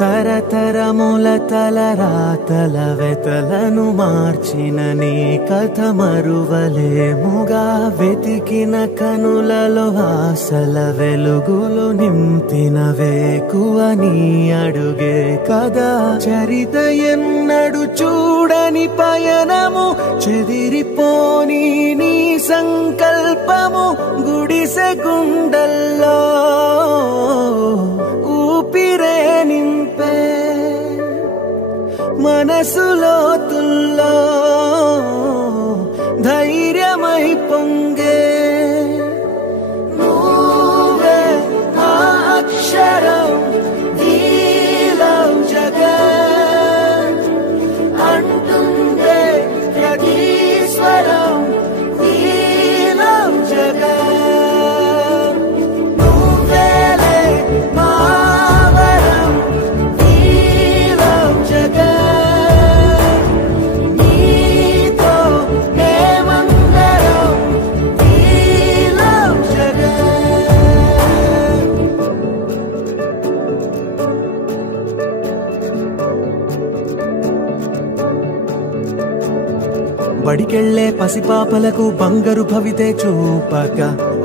తరతరముల తలరాతల వెతలను మార్చిన నీ కథ మరువలేముగా వెతికిన కనులలో ఆశల వెలుగులు నింపిన వేకువ నీ అడుగే కదా చరిత ఎన్నడు చూడని పయనము చెదిరిపోని నీ సంకల్పము గుడిసె గుండల్లో ఊపిరే నింపే మనసులో తుల్లో ధైర్యమై పొంగే నువ్వే మా అక్షరం నీలం జగత్ అంటుందే ప్రతి స్వరం నీలం జగత్ బడికెళ్లే పసిపాపలకు బంగారు భవితే చూపక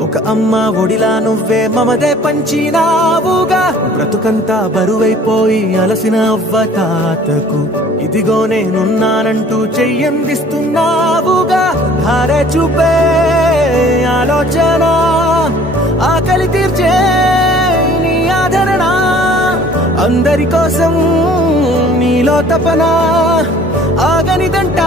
ఒక అమ్మ ఒడిలా నువ్వే మమదే పంచినావుగా బ్రతుకంతా బరువైపోయి అలసిన అవ్వ తాతకు ఇదిగో నేనున్నానంటూ చెయ్యందిస్తున్నావుగా హారే చూపే ఆలోచన ఆకలి తీర్చే నీ ఆదరణ అందరి కోసం నీలో తపన ఆగనిదంట